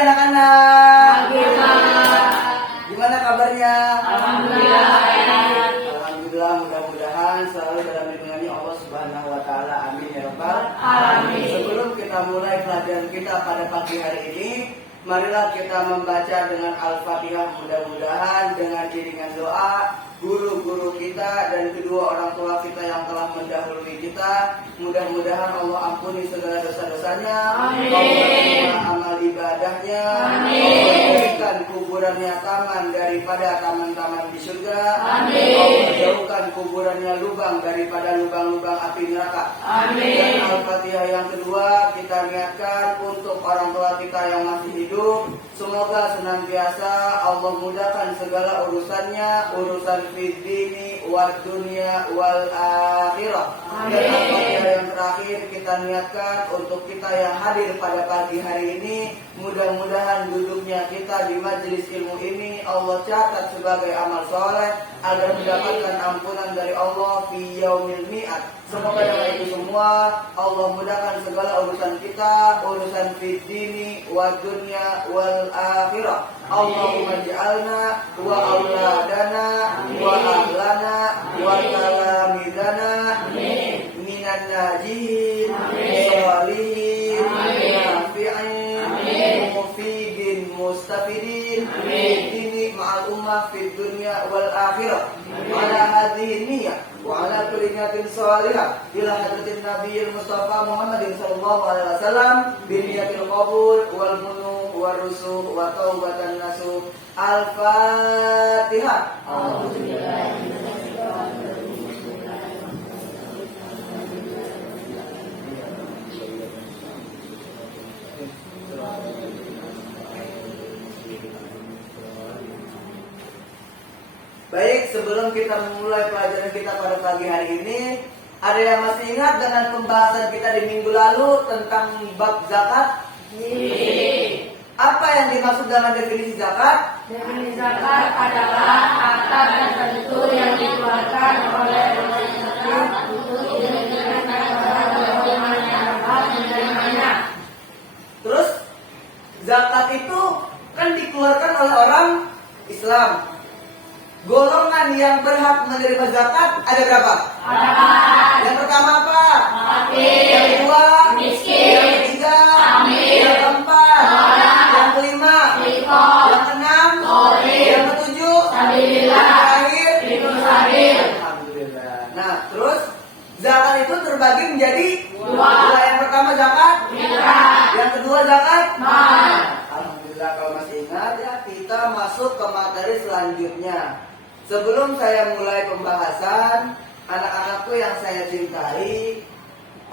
anak-anak. Alhamdulillah. Gimana kabarnya? Alhamdulillah. Alhamdulillah, mudah-mudahan selalu dalam lindungannya Allah Subhanahu wa taala. Amin ya rabbal Amin. Sebelum kita mulai pelajaran kita pada pagi hari ini, marilah kita membaca dengan Al-Fatihah. Mudah-mudahan dengan iringan doa guru-guru kita dan kedua orang tua kita yang telah mendahului kita, mudah-mudahan Allah ampuni segala dosa-dosanya, Allah menerima amal ibadahnya, Allah berikan kuburannya taman daripada taman-taman di surga, Allah jauhkan kuburannya lubang daripada lubang-lubang api neraka. Dan Al-Fatihah yang kedua kita niatkan untuk orang tua kita yang masih hidup, semoga senantiasa Allah mudahkan segala urusannya, urusan fid dini wal dunya wal akhirah. Dan Al-Fatihah yang terakhir kita niatkan untuk kita yang hadir pada pagi hari ini, mudah-mudahan duduknya kita di majelis ilmu ini Allah catat sebagai amal soleh agar mendapatkan ampunan dari Allah fi yaumil mi'ad. Semoga dengan itu semua Allah mudahkan segala urusan kita, urusan fid dini wal dunya wal akhirah. Allahumma ja'alna wa auladana wa ahlana wa talamidana minan najihin sholihin nafi'in mufidin mustafidin ini ma'al ummah fid dunya wal akhirah ala hadhihi niyyah wa ala kulli niyatin shalihah ila hadratin nabiyil mustafa Muhammadin sallallahu alaihi wasallam bi niyatil qabul wal munu wa rusuh wa taubatan nasuh. Al-Fatihah. Baik, sebelum kita memulai pelajaran kita pada pagi hari ini, ada yang masih ingat dengan pembahasan kita di minggu lalu tentang bab zakat? Apa yang dimaksud dengan definisi zakat? Definisi zakat adalah harta dan tentu yang dikeluarkan oleh pemerintah untuk diberikan kepada golongan yang berhak menerimanya. Terus zakat itu kan dikeluarkan oleh orang Islam. Golongan yang berhak menerima zakat ada berapa? Yang pertama apa? Yang kedua? Miskin. Yang ketiga? Amin. Yang keempat? Yang kelima? Yang keenam? Yang ketujuh? Sabilillah. Yang terakhir? Sabil. Alhamdulillah. Nah, terus zakat itu terbagi menjadi dua. Yang pertama zakat Fitrah. Yang kedua zakat Mal. Alhamdulillah, kalau masih ingat ya, kita masuk ke materi selanjutnya. Sebelum saya mulai pembahasan, anak-anakku yang saya cintai,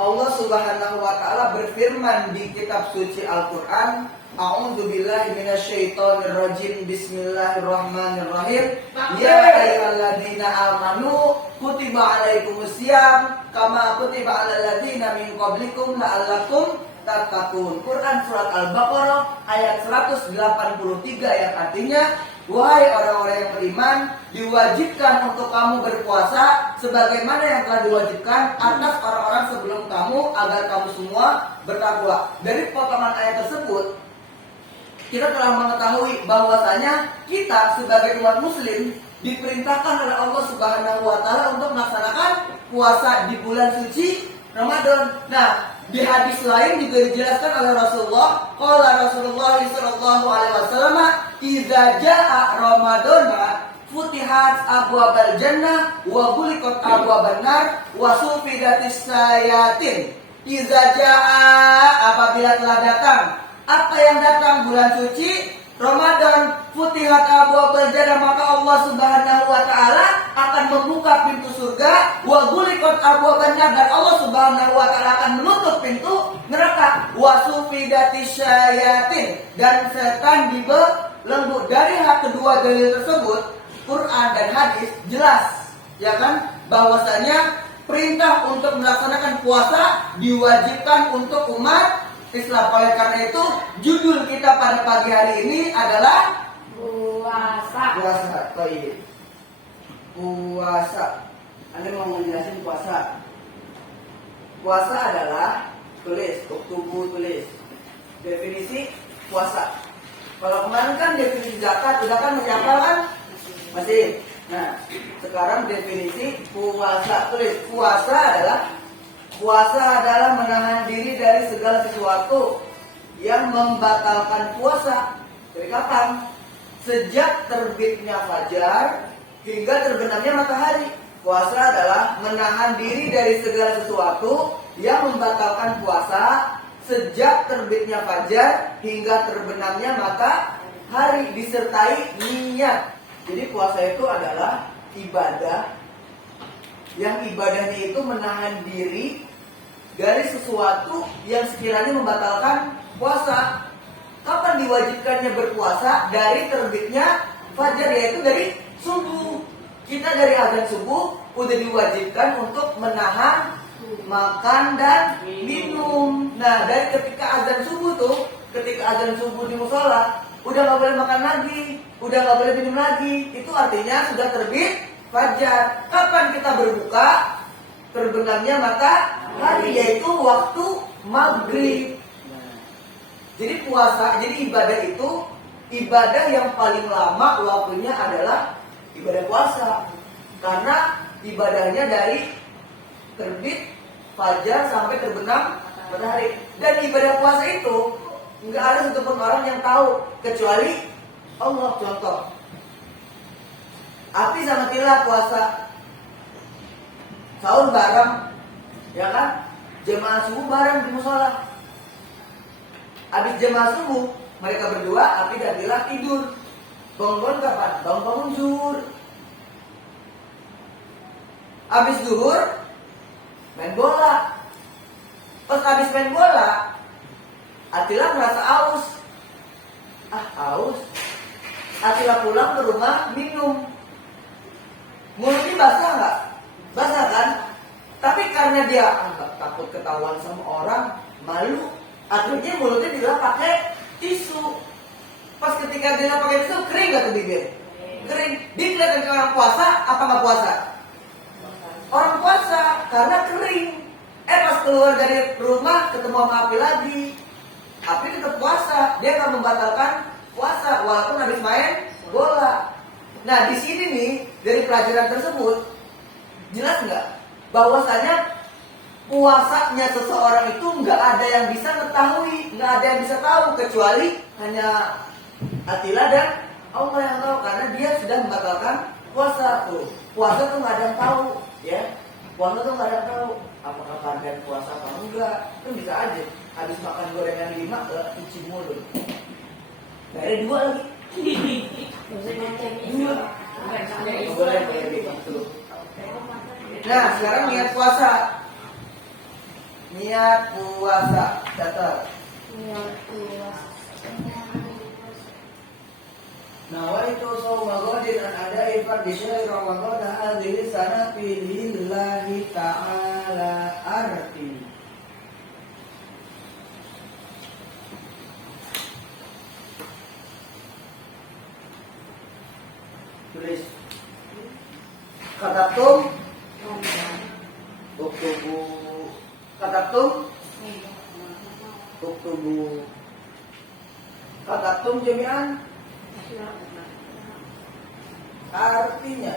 Allah Subhanahu wa taala berfirman di kitab suci Al-Qur'an, A'udzubillahi minasyaitonirrajim. Bismillahirrahmanirrahim. Ya ayyuhalladzina amanu kutiba alaikumusiyam kama kutiba alal ladzina min qablikum la'allakum tattaqun. Quran surat Al-Baqarah ayat 183 yang artinya, wahai orang-orang yang beriman, diwajibkan untuk kamu berpuasa sebagaimana yang telah diwajibkan atas orang-orang sebelum kamu agar kamu semua bertakwa. Dari potongan ayat tersebut kita telah mengetahui bahwasanya kita sebagai umat muslim diperintahkan oleh Allah Subhanahu wa taala untuk melaksanakan puasa di bulan suci Ramadan. Nah, di hadis lain juga dijelaskan oleh Rasulullah, qala Rasulullah sallallahu alaihi wasallam, "Idza jaa Ramadana futihat abwabal jannah wa ghuliqat abwaban nar wa sufidatis sayatin." Idza jaa, apabila telah datang. Apa yang datang? Bulan suci Ramadan, futihat abwabal jannah, maka Allah Subhanahu wa taala akan membuka pintu surga, wa ghuliqat abwaban nar, dan Allah Subhanahu wa taala akan menutup pintu neraka, wa sufidatis syayatin, dan setan dibelenggu. Dari kedua dalil tersebut, Quran dan hadis jelas, ya kan, bahwasanya perintah untuk melaksanakan puasa diwajibkan untuk umat Islam. Oleh karena itu, judul kita pada pagi hari ini adalah Puasa. puasa. Baik. Puasa. Anda mau menjelaskan puasa? Puasa adalah, tulis, tubuh tulis. Definisi puasa. Kalau kemarin kan definisi zakat, udah kan masih apa kan? Masih. Nah, sekarang definisi puasa. Tulis, puasa adalah menahan diri dari segala sesuatu yang membatalkan puasa. Dari kapan? Sejak terbitnya fajar hingga terbenamnya matahari. Puasa adalah menahan diri dari segala sesuatu yang membatalkan puasa sejak terbitnya fajar hingga terbenamnya matahari disertai niat. Jadi puasa itu adalah ibadah yang ibadahnya itu menahan diri dari sesuatu yang sekiranya membatalkan puasa. Kapan diwajibkannya berpuasa? Dari terbitnya fajar, yaitu dari subuh. Kita dari azan subuh udah diwajibkan untuk menahan makan dan minum. Nah, dari ketika azan subuh tuh, ketika azan subuh di musola, udah nggak boleh makan lagi, udah nggak boleh minum lagi. Itu artinya sudah terbit fajar. Kapan kita berbuka? Terbenamnya matahari, yaitu waktu maghrib. Jadi puasa, jadi ibadah itu, ibadah yang paling lama waktunya adalah ibadah puasa. Karena ibadahnya dari terbit fajar sampai terbenam matahari. Dan ibadah puasa itu nggak ada satupun orang yang tahu kecuali Allah. Contoh, Api sama Tila puasa sahur bareng, ya kan? Jemaah subuh bareng di musola. Habis jemaah subuh, mereka berdua, Api dan Tila tidur. Bangun kapan? Bangun zuhur. Habis zuhur, main bola. Pas habis main bola, Atila merasa aus. Aus. Atila pulang ke rumah minum. Mulutnya basah nggak? Basah kan? Tapi karena dia takut ketahuan sama orang, malu, akhirnya mulutnya dilap pakai tisu. Pas ketika dia pakai tisu, kering nggak tuh bibir? Kering. Dia kelihatan orang puasa apa nggak puasa? Orang puasa karena kering. Pas keluar dari rumah ketemu sama Api lagi, Api tetap puasa. Dia nggak membatalkan puasa walaupun habis main bola. Nah, di sini nih dari pelajaran tersebut jelas nggak bahwasanya puasanya seseorang itu nggak ada yang bisa mengetahui, nggak ada yang bisa tahu kecuali hanya Atila dan Allah yang tahu, karena dia sudah membatalkan puasa tuh. Puasa tuh nggak ada yang tahu, ya. Puasa tuh nggak ada yang tahu apakah kalian puasa apa enggak. Itu bisa aja habis makan gorengan 5 cuci mulut. Gak ada 2 lagi. Boleh gitu. Nah, sekarang niat puasa. Niat puasa, catat. Niat puasa. Nawaitu shauma ghadin an ada'i fardhi syahri Ramadan hadhihi sanati lillahi ta'ala arti. Tulis. Katatum uktubu. Katatum uktubu. Katatum jami'an. Artinya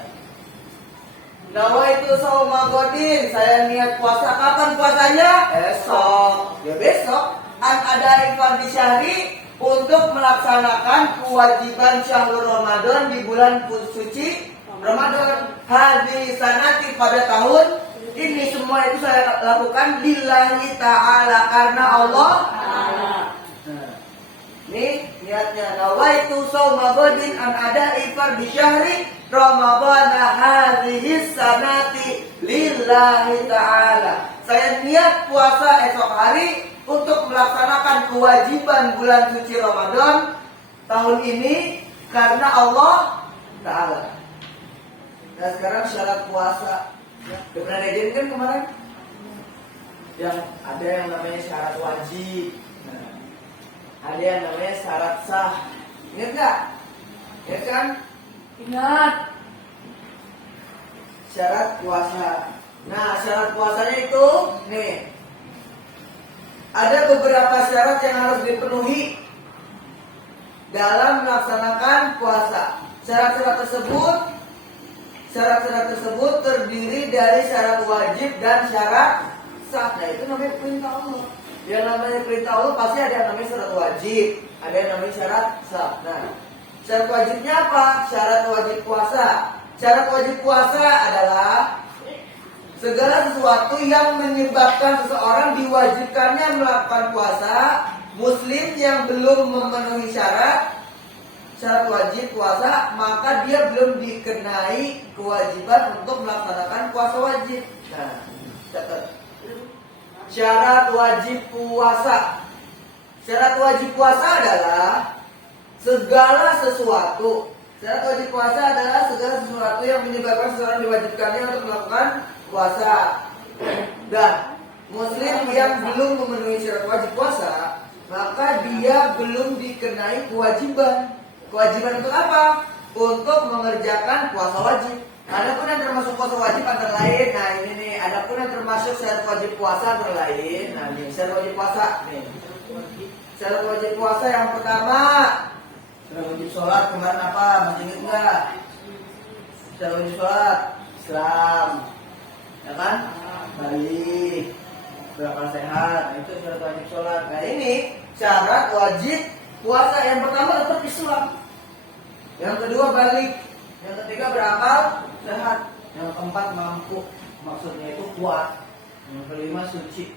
nawaitu shauma ghadin, saya niat puasa. Kapan puasanya? Esok. Ya besok. An ada'i fardhi syahri, untuk melaksanakan kewajiban syahrul Ramadan di bulan suci Ramadan. Hadis sanati, pada tahun ini semua itu saya lakukan lillahi ta'ala, karena Allah. Ini niatnya, nawaitu shauma ghadin an ada'i fardhi syahri Ramadan hadhihi sanati lillahi ta'ala. Saya niat puasa esok hari untuk melaksanakan kewajiban bulan suci Ramadan tahun ini karena Allah Ta'ala. Nah, sekarang syarat puasa. Udah pernah diajarin kan kemarin? Yang ada yang namanya syarat wajib. Ada yang namanya syarat sah. Ingat nggak? Ya kan? Ingat. Syarat puasa. Nah, syarat puasanya itu nih, ada beberapa syarat yang harus dipenuhi. dalam melaksanakan puasa. Syarat-syarat tersebut terdiri dari syarat wajib dan syarat sah. Nah, itu namanya perintah Allah. Yang namanya perintah Allah pasti ada yang namanya syarat wajib, ada yang namanya syarat sah. Nah, syarat wajibnya apa? Syarat wajib puasa. Syarat wajib puasa adalah segala sesuatu yang menyebabkan seseorang diwajibkannya melakukan puasa. Muslim yang belum memenuhi syarat wajib puasa, maka dia belum dikenai kewajiban untuk melaksanakan puasa wajib. Nah, catat. Syarat wajib puasa. Syarat wajib puasa adalah segala sesuatu. Syarat wajib puasa adalah segala sesuatu yang menyebabkan seseorang diwajibkannya untuk melakukan puasa. Dan Muslim yang belum memenuhi syarat wajib puasa, maka dia belum dikenai kewajiban. Kewajiban untuk apa? Untuk mengerjakan puasa wajib. Adapun yang termasuk puasa wajib antara lain, nah ini nih, adapun yang termasuk syarat wajib puasa antara lain, nah ini syarat wajib puasa nih. Syarat wajib puasa yang pertama, syarat wajib sholat kemarin apa? Masih ingat nggak? Syarat wajib sholat Islam, ya kan? Balik, berakal sehat, nah, itu syarat wajib sholat. Nah ini syarat wajib puasa yang pertama tetap Islam, yang kedua balik, yang ketiga berakal sehat, yang keempat mampu, maksudnya itu kuat, yang kelima suci.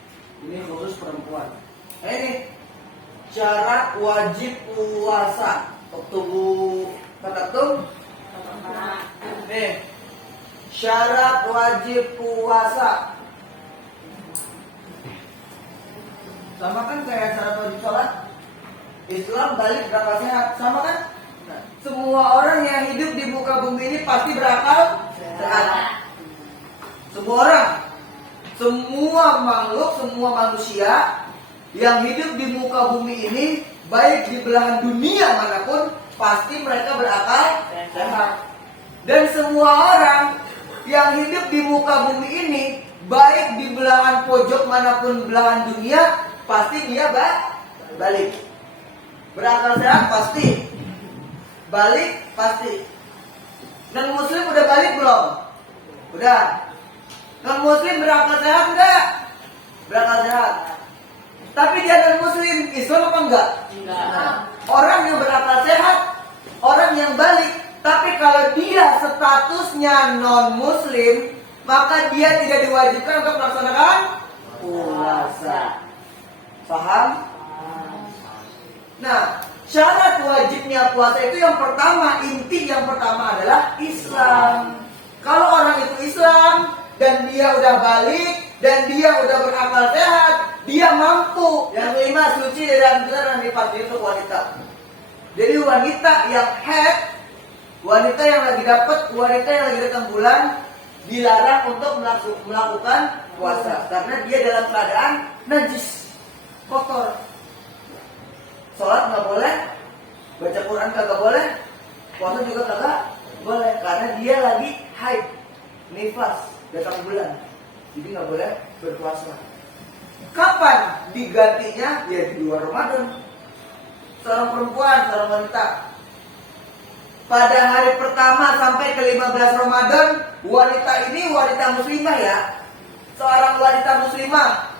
Ini khusus perempuan. Nah ini syarat wajib puasa. Tubuh katatum. Nih syarat wajib puasa sama kan kayak syarat wajib sholat Islam, balik, berakal sehat, sama kan? Nah, semua orang yang hidup di muka bumi ini pasti berakal sehat. Semua orang, semua makhluk, semua manusia yang hidup di muka bumi ini, baik di belahan dunia manapun, pasti mereka berakal sehat. Dan semua orang yang hidup di muka bumi ini, baik di belahan pojok manapun belahan dunia, pasti dia balik. Berakal sehat pasti, balik pasti. Non Muslim udah balik belum? Udah. Non Muslim berakal sehat enggak? Berakal sehat. Tapi dia non Muslim, Islam apa enggak? Enggak. Orang yang berakal sehat, orang yang balik. Tapi kalau dia statusnya non Muslim, maka dia tidak diwajibkan untuk melaksanakan puasa. Paham? Nah, syarat wajibnya puasa itu yang pertama, inti yang pertama adalah Islam. Kalau orang itu Islam dan dia udah balik dan dia udah berakal sehat, dia mampu. Yang kelima, suci dan benar dan dipakai untuk wanita. Jadi wanita yang haid, wanita yang lagi dapat, wanita yang lagi datang bulan, dilarang untuk melakukan puasa karena dia dalam keadaan najis, kotor. Sholat nggak boleh, baca Quran kagak boleh, puasa juga kagak boleh karena dia lagi haid, nifas, datang bulan, jadi nggak boleh berpuasa. Kapan digantinya? Ya di luar Ramadan. Seorang perempuan, seorang wanita, pada hari pertama sampai ke-15 Ramadan, wanita ini wanita muslimah ya, seorang wanita muslimah.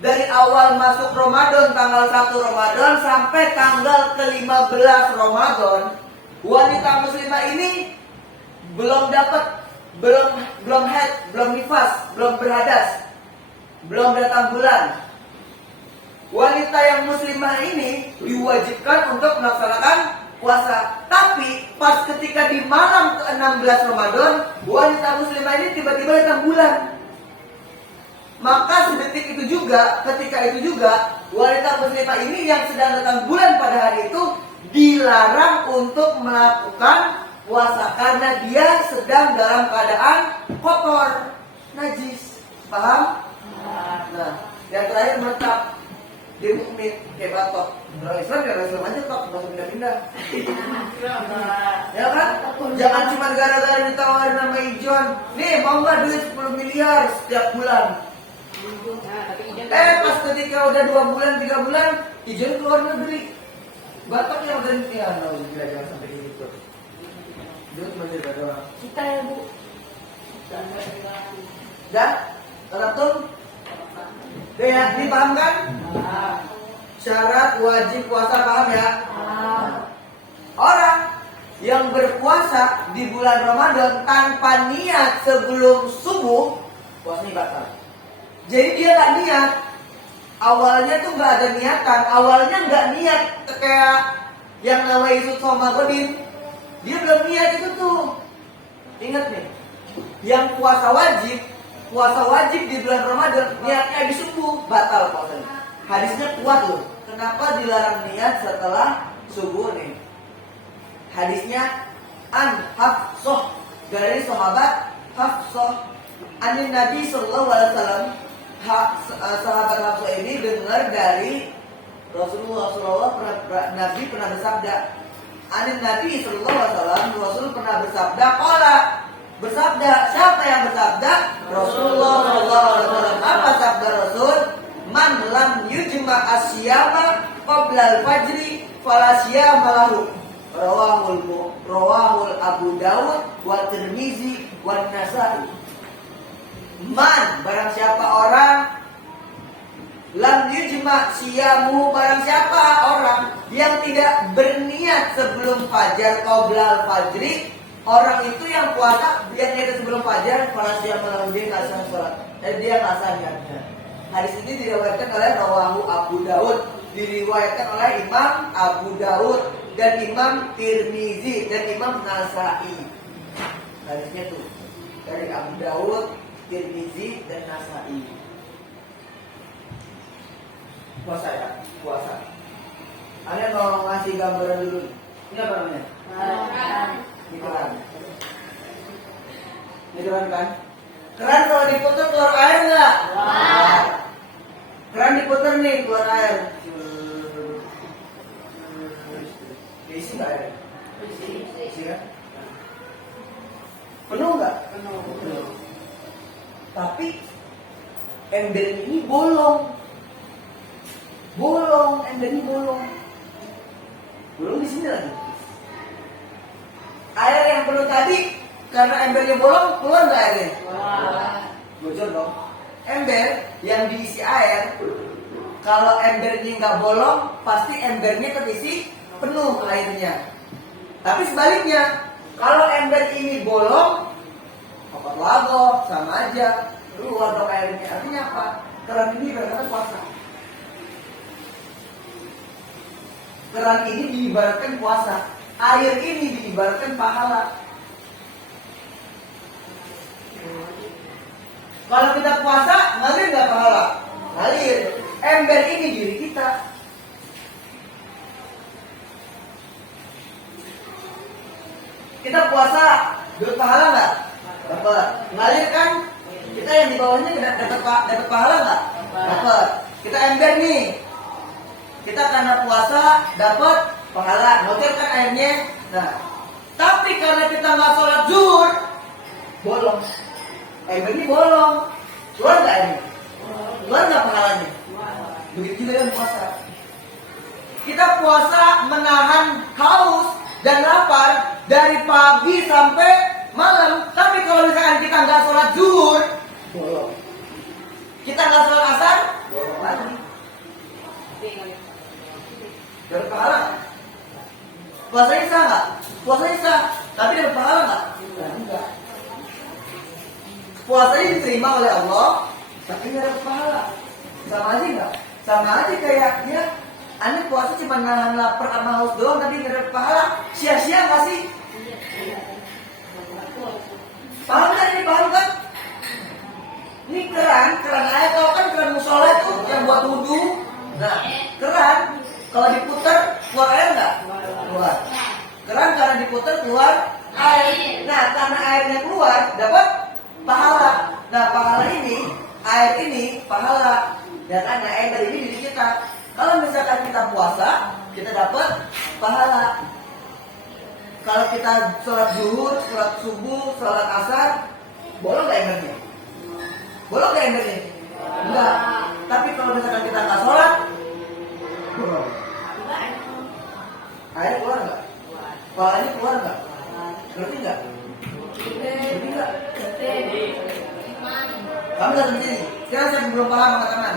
Dari awal masuk Ramadan tanggal 1 Ramadan sampai tanggal ke-15 Ramadan, wanita muslimah ini belum dapat, belum haid, belum nifas, belum berhadas, belum datang bulan. Wanita yang muslimah ini diwajibkan untuk melaksanakan puasa. Tapi pas ketika di malam ke-16 Ramadan, wanita muslimah ini tiba-tiba datang bulan. Maka sedetik itu juga, ketika itu juga, wanita muslimah ini yang sedang datang bulan pada hari itu dilarang untuk melakukan puasa karena dia sedang dalam keadaan kotor, najis. Paham? Nah, yang terakhir menetap di mukmin kayak batok. Kalau Islam ya Islam aja kok, nggak usah pindah-pindah. Ya kan? Jangan cuma gara-gara ditawarin nama Ijon, nih mau nggak duit 10 miliar setiap bulan? Pas ketika udah 2 bulan, 3 bulan, Ijon keluar negeri. Batak yang dan piano jangan sampai gitu. Dia cuma cerita doang. Kita ya Bu. Dan Ratul, ya dipaham kan? Syarat wajib puasa paham ya? Orang yang berpuasa di bulan Ramadan tanpa niat sebelum subuh, puasanya batal. Jadi dia nggak niat. Awalnya tuh nggak ada niatan. Awalnya nggak niat kayak yang namanya Yusuf sama Godin. Dia belum niat itu tuh. Ingat nih, yang puasa wajib di bulan Ramadan niatnya di subuh batal puasanya. Hadisnya kuat loh. Kenapa dilarang niat setelah subuh nih? Hadisnya an Hafsah dari sahabat Hafsah anin Nabi Sallallahu Alaihi Wasallam. Sahabat Hafsah ini dengar dari Rasulullah Nabi pernah bersabda. Anin Nabi Sallallahu Alaihi Wasallam, Rasul pernah bersabda. Qala bersabda, siapa yang bersabda? Rasulullah Sallallahu Alaihi Wasallam. Apa sabda Rasul? Man lam yujma asyama qabla al-fajri fala siyama lahu. Rawahul Abu Dawud wa Tirmizi wa Nasai. Man, barang siapa orang lam yujma siyamu, barang siapa orang yang tidak berniat sebelum fajar qabla al-fajri, orang itu yang puasa yang niat sebelum fajar fala siyama lahu, dia enggak sah salat. Dia enggak sah niatnya. Hadis ini diriwayatkan oleh Rawahu Abu Dawud, diriwayatkan oleh Imam Abu Dawud dan Imam Tirmizi dan Imam Nasai. Hadisnya tuh dari Abu Dawud, Tirmizi dan Nasai. Puasa ya, puasa. Kalian mau ngasih gambaran dulu. Ini apa namanya? Ini keran. Ini keran kan? Keran kalau diputar keluar air nggak? Keran diputar nih keluar air. Isi nggak air? Isi kan? Penuh nggak? Penuh. Tapi ember ini bolong. Ember ini bolong. Bolong di sini lagi. Air yang penuh tadi karena embernya bolong keluar nggak airnya? Bocor dong. Ember yang diisi air, kalau embernya nggak bolong, pasti embernya terisi penuh airnya. Tapi sebaliknya, kalau ember ini bolong, opat lago sama aja, keluar dong airnya. Artinya apa? Keran ini berkata puasa. Keran ini diibaratkan puasa. Air ini diibaratkan pahala. Kalau kita puasa, ngalir nggak pahala? Ngalir. Ember ini diri kita. Kita puasa, dapat pahala nggak? Dapat. Ngalir kan? Kita yang di bawahnya dapat pahala nggak? Dapat. Kita ember nih. Kita karena puasa dapat pahala. Ngalir kan airnya. Nah, tapi karena kita nggak sholat zuhur, bolong. Ember ini bolong. Keluar nggak ini? Keluar nggak pahalanya? Begitu juga dengan puasa. Kita puasa menahan haus dan lapar dari pagi sampai malam. Tapi kalau misalkan kita nggak sholat zuhur, bolong. Kita nggak sholat asar, bolong lagi. Dapat pahala? Puasanya sah nggak? Puasanya sah, tapi dapat pahala nggak? Enggak. Puasanya diterima oleh Allah, tapi nggak dapat pahala. Sama aja nggak? Sama aja kayak dia, anda puasa cuma nahan lapar sama haus doang, tapi nggak dapat pahala. Sia-sia nggak sih? Paham kan ini? Paham kan? Ini keran air, tau kan keran musola itu yang buat wudhu. Nah, keran kalau diputar keluar air nggak? Keluar. Keran karena diputar keluar air. Nah, karena airnya keluar dapat pahala. Nah, pahala ini, air ini pahala. Dan karena air ini diri kita. Kalau misalkan kita puasa, kita dapat pahala. Kalau kita sholat zuhur, sholat subuh, sholat asar, bolong nggak embernya? Bolong nggak embernya? Enggak. Tapi kalau misalkan kita nggak sholat, bolong. Air keluar nggak? Kepalanya keluar nggak? Ngerti nggak? Ngerti nggak? Kamu datang sini. Sekarang saya belum paham angkat tangan.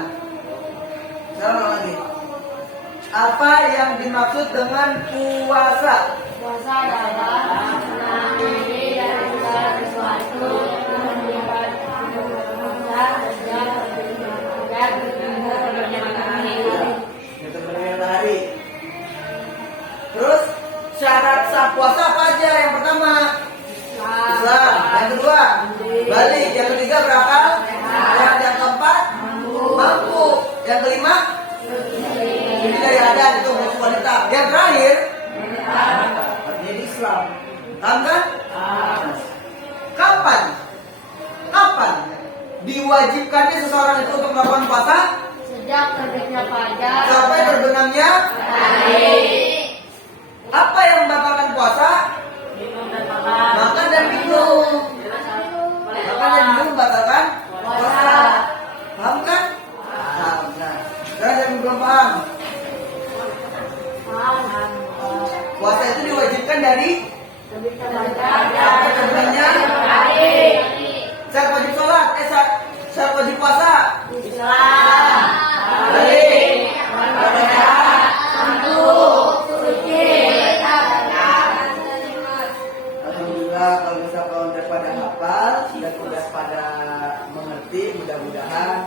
Sekarang ulang lagi. Apa yang dimaksud dengan puasa? Puasa adalah menahan diri dari segala sesuatu yang menyebabkan dosa dan agar terhindar dari matahari. Itu matahari. Terus syarat sah puasa apa aja? Yang pertama Islam. Yang kedua balik. Yang ketiga berakal. Yang keempat mampu. Yang kelima ini dari adat itu khusus wanita. Yang terakhir artinya di Islam. Paham kan? Kapan diwajibkannya seseorang itu untuk melakukan puasa? Sejak terbitnya fajar Sampai terbenamnya matahari. Apa yang membatalkan puasa? Makan dan minum. Makan dan minum membatalkan puasa. Paham kan? Paham. Nah, sekarang saya belum paham. Puasa itu diwajibkan dari sampai terbenamnya matahari. syarat wajib sholat. Syarat wajib puasa. Islam, Balik. suci, Alhamdulillah kalau misalkan udah pada hafal dan udah pada mengerti, mudah-mudahan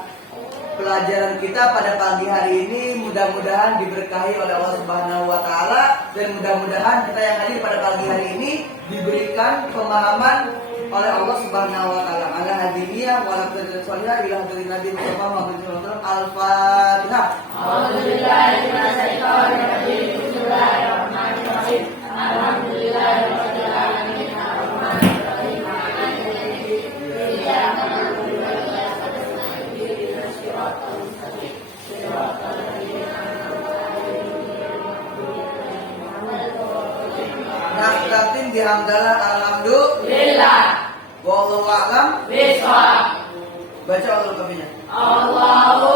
pelajaran kita pada pagi hari ini mudah-mudahan diberkahi oleh Allah Subhanahu wa taala dan mudah-mudahan kita yang hadir pada pagi hari ini diberikan pemahaman oleh Allah Subhanahu wa taala. Ala hadiniya wa ala kulli salihah ila hadirin nabi Muhammad sallallahu alaihi wasallam. Al-Fatihah. Alhamdulillah, bismillahirrahmanirrahim. Alhamdulillahirabbil alamin. Arrahmanirrahim. Maliki yaumiddin. Iyyaka na'budu wa iyyaka nasta'in. Ihdinas siratal mustaqim. Siratal ladzina an'amta 'alaihim ghairil maghdubi 'alaihim waladdallin. Nahtatin bihamdalah alhamdulillah. Wallahu a'lam. Bismillah. Baca Allah kafinya. Allahu